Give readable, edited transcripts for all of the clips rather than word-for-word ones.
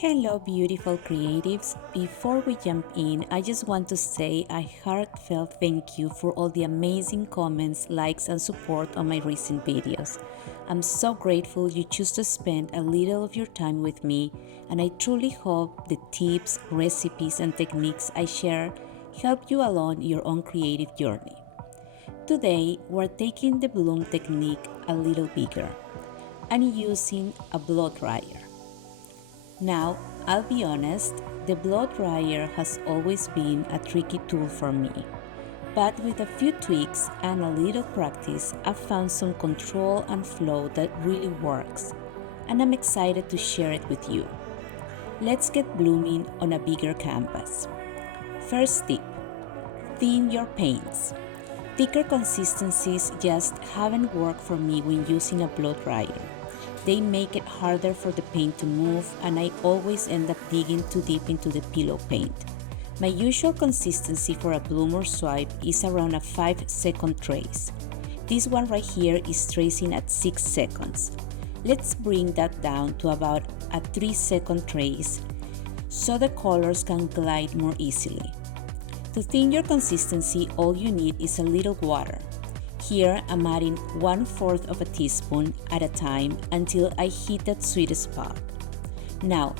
Hello, beautiful creatives. Before we jump in, I just want to say a heartfelt thank you for all the amazing comments, likes, and support on my recent videos. I'm so grateful you choose to spend a little of your time with me, and I truly hope the tips, recipes, and techniques I share help you along your own creative journey. Today, we're taking the bloom technique a little bigger and using a blow dryer. Now, I'll be honest, the blow dryer has always been a tricky tool for me. But with a few tweaks and a little practice, I've found some control and flow that really works, and I'm excited to share it with you. Let's get blooming on a bigger canvas. First tip, thin your paints. Thicker consistencies just haven't worked for me when using a blow dryer. They make it harder for the paint to move, and I always end up digging too deep into the pillow paint. My usual consistency for a bloom or swipe is around a 5-second trace. This one right here is tracing at 6 seconds. Let's bring that down to about a 3-second trace so the colors can glide more easily. To thin your consistency, all you need is a little water. Here, I'm adding 1/4 of a teaspoon at a time until I hit that sweet spot. Now,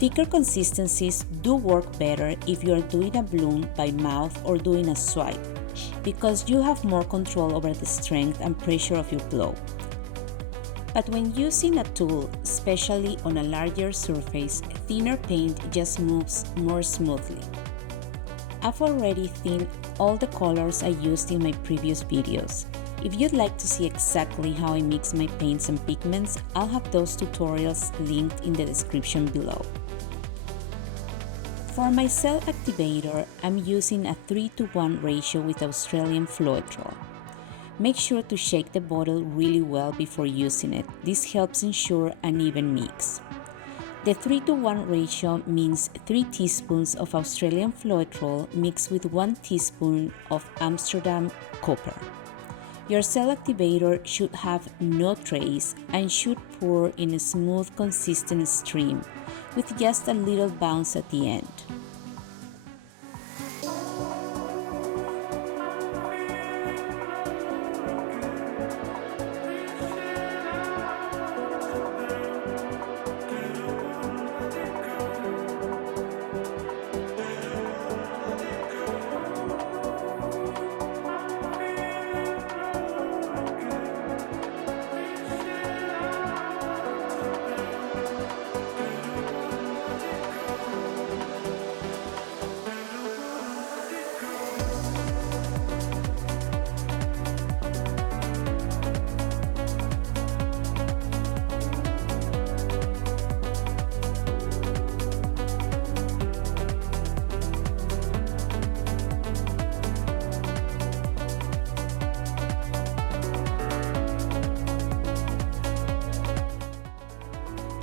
thicker consistencies do work better if you are doing a bloom by mouth or doing a swipe, because you have more control over the strength and pressure of your blow. But when using a tool, especially on a larger surface, thinner paint just moves more smoothly. I've already thinned all the colors I used in my previous videos. If you'd like to see exactly how I mix my paints and pigments, I'll have those tutorials linked in the description below. For my cell activator, I'm using a 3:1 ratio with Australian Floetrol. Make sure to shake the bottle really well before using it. This helps ensure an even mix. The 3:1 ratio means 3 teaspoons of Australian Floetrol mixed with 1 teaspoon of Amsterdam copper. Your cell activator should have no trace and should pour in a smooth, consistent stream with just a little bounce at the end.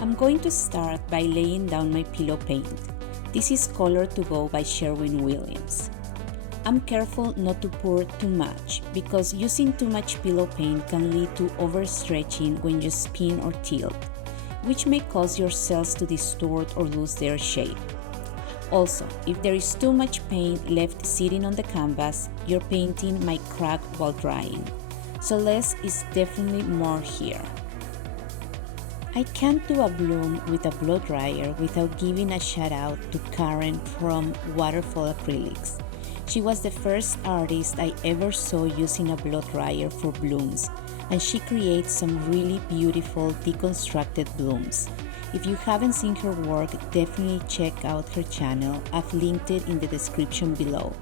I'm going to start by laying down my pillow paint. This is Color to Go by Sherwin-Williams. I'm careful not to pour too much because using too much pillow paint can lead to overstretching when you spin or tilt, which may cause your cells to distort or lose their shape. Also, if there is too much paint left sitting on the canvas, your painting might crack while drying. So less is definitely more here. I can't do a bloom with a blow dryer without giving a shout out to Karen from Waterfall Acrylics. She was the first artist I ever saw using a blow dryer for blooms, and she creates some really beautiful deconstructed blooms. If you haven't seen her work, definitely check out her channel. I've linked it in the description below.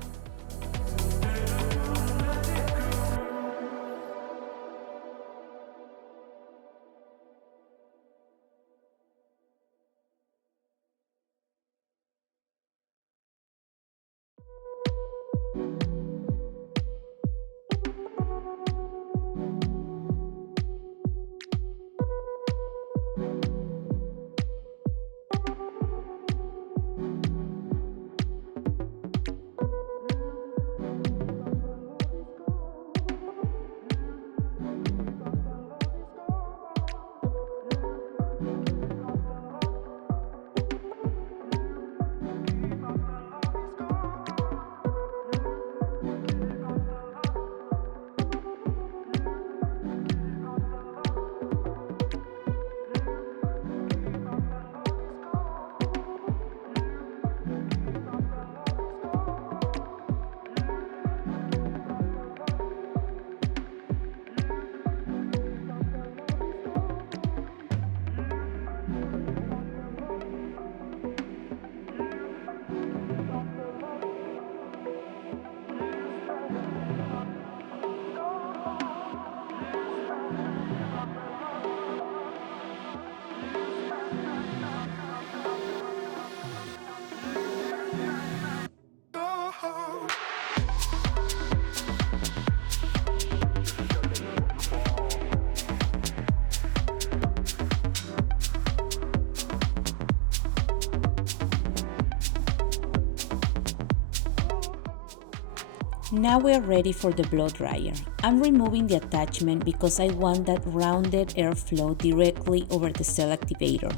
Now we are ready for the blow dryer. I'm removing the attachment because I want that rounded airflow directly over the cell activator.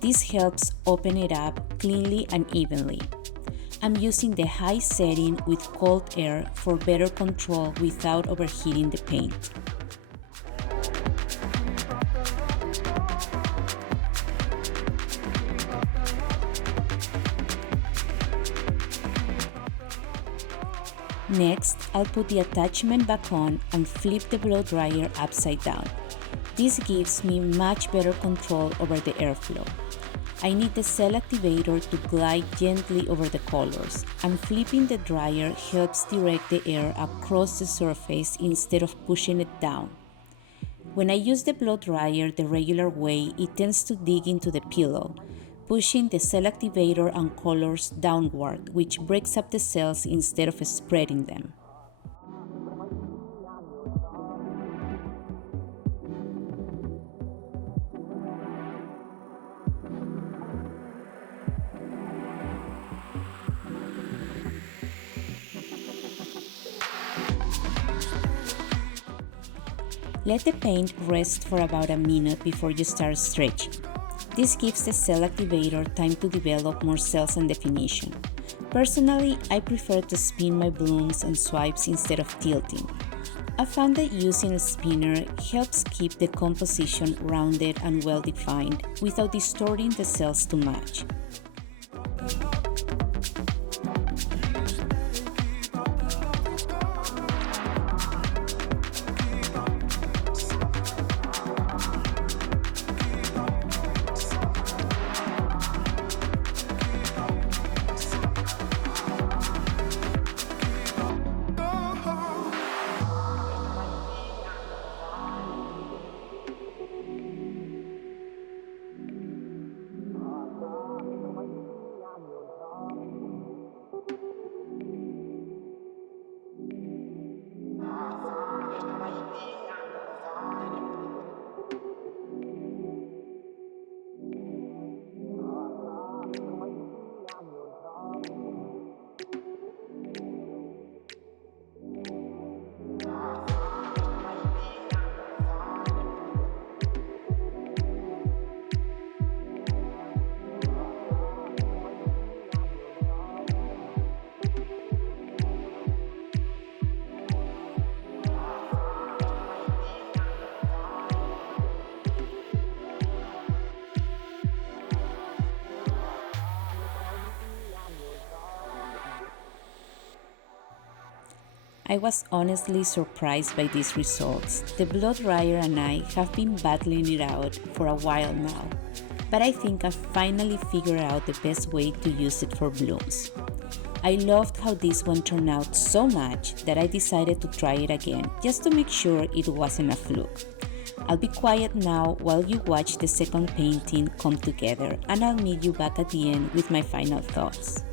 This helps open it up cleanly and evenly. I'm using the high setting with cold air for better control without overheating the paint. Next, I'll put the attachment back on and flip the blow dryer upside down. This gives me much better control over the airflow. I need the cell activator to glide gently over the colors, and flipping the dryer helps direct the air across the surface instead of pushing it down. When I use the blow dryer the regular way, it tends to dig into the pillow, pushing the cell activator and colors downward, which breaks up the cells instead of spreading them. Let the paint rest for about a minute before you start stretching. This gives the cell activator time to develop more cells and definition. Personally, I prefer to spin my blooms and swipes instead of tilting. I found that using a spinner helps keep the composition rounded and well-defined without distorting the cells too much. I was honestly surprised by these results. The blow dryer and I have been battling it out for a while now, but I think I've finally figured out the best way to use it for blooms. I loved how this one turned out so much that I decided to try it again just to make sure it wasn't a fluke. I'll be quiet now while you watch the second painting come together, and I'll meet you back at the end with my final thoughts.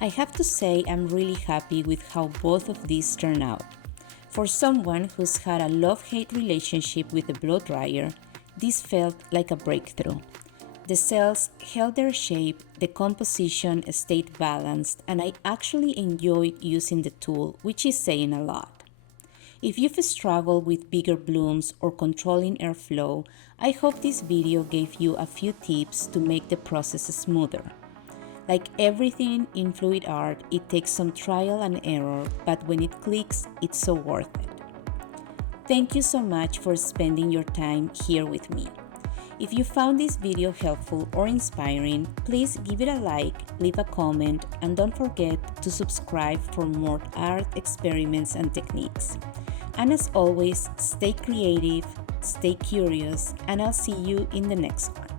I have to say I'm really happy with how both of these turn out. For someone who's had a love-hate relationship with the blow dryer, this felt like a breakthrough. The cells held their shape, the composition stayed balanced, and I actually enjoyed using the tool, which is saying a lot. If you've struggled with bigger blooms or controlling airflow, I hope this video gave you a few tips to make the process smoother. Like everything in fluid art, it takes some trial and error, but when it clicks, it's so worth it. Thank you so much for spending your time here with me. If you found this video helpful or inspiring, please give it a like, leave a comment, and don't forget to subscribe for more art experiments and techniques. And as always, stay creative, stay curious, and I'll see you in the next one.